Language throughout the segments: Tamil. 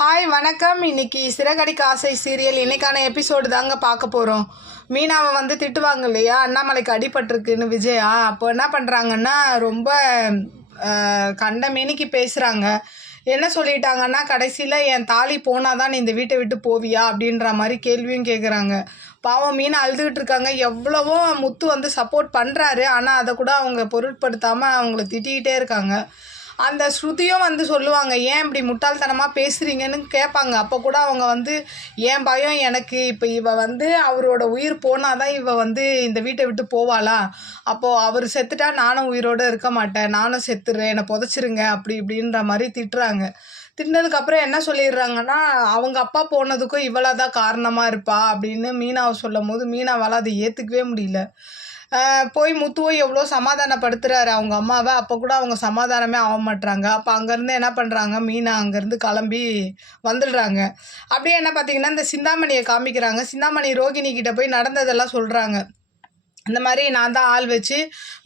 ஹாய் வணக்கம். இன்னைக்கு சிறகடிக்க ஆசை சீரியல் இன்னைக்கான எபிசோடு தாங்க பார்க்க போகிறோம். மீனாவை வந்து திட்டுவாங்க இல்லையா, அண்ணாமலைக்கு அடிபட்டிருக்குன்னு விஜயா. அப்போ என்ன பண்ணுறாங்கன்னா ரொம்ப கண்ட மேனிக்கு பேசுகிறாங்க. என்ன சொல்லிட்டாங்கன்னா, கடைசியில் என் தாலி போனால் தான் நீ இந்த வீட்டை விட்டு போவியா அப்படின்ற மாதிரி கேள்வியும் கேட்குறாங்க. பாவம் மீனா அழுதுகிட்டு இருக்காங்க. எவ்வளவோ முத்து வந்து சப்போர்ட் பண்ணுறாரு, ஆனால் அதை கூட அவங்க பொருட்படுத்தாமல் அவங்கள திட்டிக்கிட்டே இருக்காங்க. அந்த ஸ்ருதியும் வந்து சொல்லுவாங்க, ஏன் இப்படி முட்டாள்தனமாக பேசுகிறீங்கன்னு கேட்பாங்க. அப்போ கூட அவங்க வந்து ஏன் பயம் எனக்கு, இப்போ இவ வந்து அவரோட உயிர் போனால் தான் இவ வந்து இந்த வீட்டை விட்டு போவாளா, அப்போது அவர் செத்துட்டா நானும் உயிரோடு இருக்க மாட்டேன், நானும் செத்துடுறேன், என்னை புதைச்சிருங்க அப்படி இப்படின்ற மாதிரி திட்டுறாங்க. திட்டினதுக்கப்புறம் என்ன சொல்லிடுறாங்கன்னா, அவங்க அப்பா போனதுக்கும் இவளாக தான் காரணமாக இருப்பா அப்படின்னு மீனாவை சொல்லும் போது மீனாவால் அதை ஏற்றுக்கவே முடியல. போய் முத்துவை எவ்வளோ சமாதானப்படுத்துகிறாரு அவங்க அம்மாவை. அப்போ கூட அவங்க சமாதானமே ஆக மாட்டுறாங்க. அப்போ அங்கேருந்து என்ன பண்ணுறாங்க, மீனா அங்கேருந்து கிளம்பி வந்துடுறாங்க. அப்படியே என்ன பார்த்தீங்கன்னா, இந்த சிந்தாமணியை காமிக்கிறாங்க. சிந்தாமணி ரோகிணி கிட்ட போய் நடந்ததெல்லாம் சொல்கிறாங்க. இந்த மாதிரி நான் தான் ஆள் வச்சு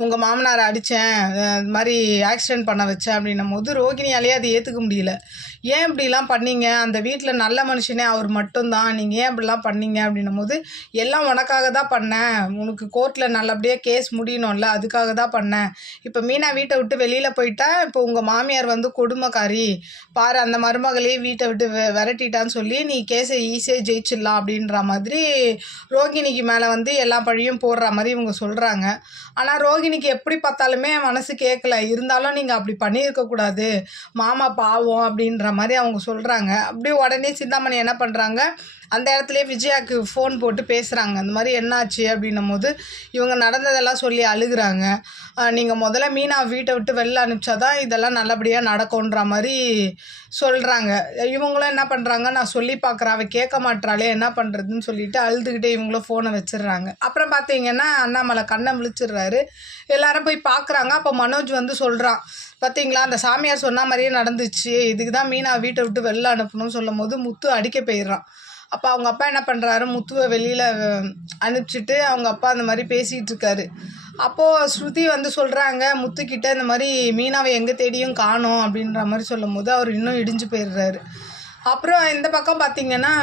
உங்கள் மாமனாரை அடித்தேன், இது மாதிரி ஆக்சிடெண்ட் பண்ண வச்சேன் அப்படின்னும் போது ரோகிணியாலேயே அதை ஏற்றுக்க முடியல. ஏன் இப்படிலாம் பண்ணீங்க, அந்த வீட்டில் நல்ல மனுஷனே அவர் மட்டும்தான், நீங்கள் ஏன் இப்படிலாம் பண்ணீங்க அப்படின்னும் போது, எல்லாம் உனக்காக தான் பண்ணேன், உனக்கு கோர்ட்டில் நல்லபடியாக கேஸ் முடியணும்ல, அதுக்காக தான் பண்ணேன். இப்போ மீனா வீட்டை விட்டு வெளியில் போயிட்டா, இப்போ உங்கள் மாமியார் வந்து கொடுமைக்காரி பாரு, அந்த மருமகளையே வீட்டை விட்டு விரட்டிட்டான்னு சொல்லி நீ கேஸை ஈஸியாக ஜெயிச்சிடலாம் அப்படின்ற மாதிரி ரோகிணிக்கு மேலே வந்து எல்லா பழியும் போடுற மாதிரி இவங்க சொல்கிறாங்க. ஆனால் ரோகிணிக்கு எப்படி பார்த்தாலுமே மனசு கேட்கல. இருந்தாலும் நீங்கள் அப்படி பண்ணியிருக்கக்கூடாது, மாமா பாவம் அப்படின்ற மாதிரி அவங்க சொல்கிறாங்க. அப்படியே உடனே சிந்தாமணி என்ன பண்ணுறாங்க, அந்த இடத்துலையே விஜயாவுக்கு ஃபோன் போட்டு பேசுகிறாங்க. அந்த மாதிரி என்னாச்சு அப்படின்னும் போது இவங்க நடந்ததெல்லாம் சொல்லி அழுகுறாங்க. நீங்கள் முதல்ல மீனா வீட்டை விட்டு வெளில அனுப்பிச்சா தான் இதெல்லாம் நல்லபடியாக நடக்கும்ன்ற மாதிரி சொல்கிறாங்க. இவங்களும் என்ன பண்ணுறாங்க, நான் சொல்லி பார்க்குறேன், அவள் கேட்க மாட்டாளே என்ன பண்ணுறதுன்னு சொல்லிட்டு அழுதுகிட்டே இவங்களும் ஃபோனை வச்சிடுறாங்க. அப்புறம் பார்த்தீங்கன்னா அண்ணாமலை கண்ணை விழிச்சிடுறாரு. எல்லாரும் போய் பார்க்குறாங்க. அப்போ மனோஜ் வந்து சொல்கிறான், பார்த்தீங்களா அந்த சாமியார் சொன்ன மாதிரியே நடந்துச்சு, இதுக்கு தான் மீனா வீட்டை விட்டு வெளில அனுப்பணும்னு சொல்லும் போது முத்து அடிக்க போயிடுறான். அப்போ அவங்க அப்பா என்ன பண்ணுறாரு, முத்துவை வெளியில் அனுப்பிச்சிட்டு அவங்க அப்பா அந்த மாதிரி பேசிகிட்டு இருக்காரு. அப்போது ஸ்ருதி வந்து சொல்கிறாங்க முத்துக்கிட்ட, இந்த மாதிரி மீனாவை எங்கே தேடியும் காணோம் அப்படின்ற மாதிரி சொல்லும் போது அவர் இன்னும் இடிஞ்சு போயிடுறாரு. அப்புறம் இந்த பக்கம் பார்த்திங்கன்னா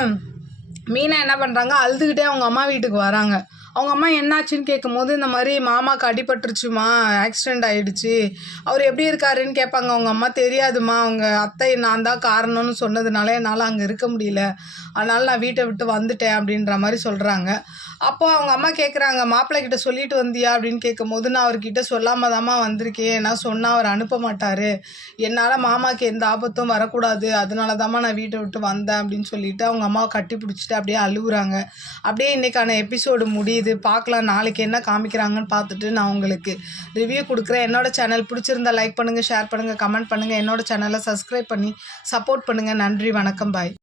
மீனா என்ன பண்ணுறாங்க, அழுதுகிட்டே அவங்க அம்மா வீட்டுக்கு வராங்க. அவங்க அம்மா என்னாச்சுன்னு கேட்கும் போது, இந்த மாதிரி மாமாவுக்கு அடிபட்டுருச்சுமா, ஆக்சிடெண்ட் ஆகிடுச்சு, அவர் எப்படி இருக்காருன்னு கேட்பாங்க. அவங்க அம்மா தெரியாதுமா, அவங்க அத்தை நான் தான் காரணம்னு சொன்னதுனால என்னால் அங்கே இருக்க முடியல, அதனால் நான் வீட்டை விட்டு வந்துட்டேன் அப்படின்ற மாதிரி சொல்கிறாங்க. அப்போது அவங்க அம்மா கேட்குறாங்க, மாப்பிள்ளைக்கிட்ட சொல்லிட்டு வந்தியா அப்படின்னு கேட்கும்போது, நான் அவர்கிட்ட சொல்லாமல் தாம்மா வந்திருக்கேன், நான் சொன்னால் அவர் அனுப்ப மாட்டார், என்னால் மாமாவுக்கு எந்த ஆபத்தும் வரக்கூடாது, அதனால தாம்மா நான் வீட்டை விட்டு வந்தேன் அப்படின்னு சொல்லிட்டு அவங்க அம்மாவை கட்டி பிடிச்சிட்டு அப்படியே அழுகுறாங்க. அப்படியே இன்றைக்கான எபிசோடு முடியுது. பார்க்கலாம் நாளைக்கு என்ன காமிக்கிறாங்கன்னு பார்த்துட்டு நான் உங்களுக்கு ரிவ்யூ கொடுக்குறேன். என்னோடய சேனல் பிடிச்சிருந்தா லைக் பண்ணுங்கள், ஷேர் பண்ணுங்கள், கமெண்ட் பண்ணுங்கள், என்னோடய சேனலை சப்ஸ்கிரைப் பண்ணி சப்போர்ட் பண்ணுங்கள். நன்றி, வணக்கம், பாய்.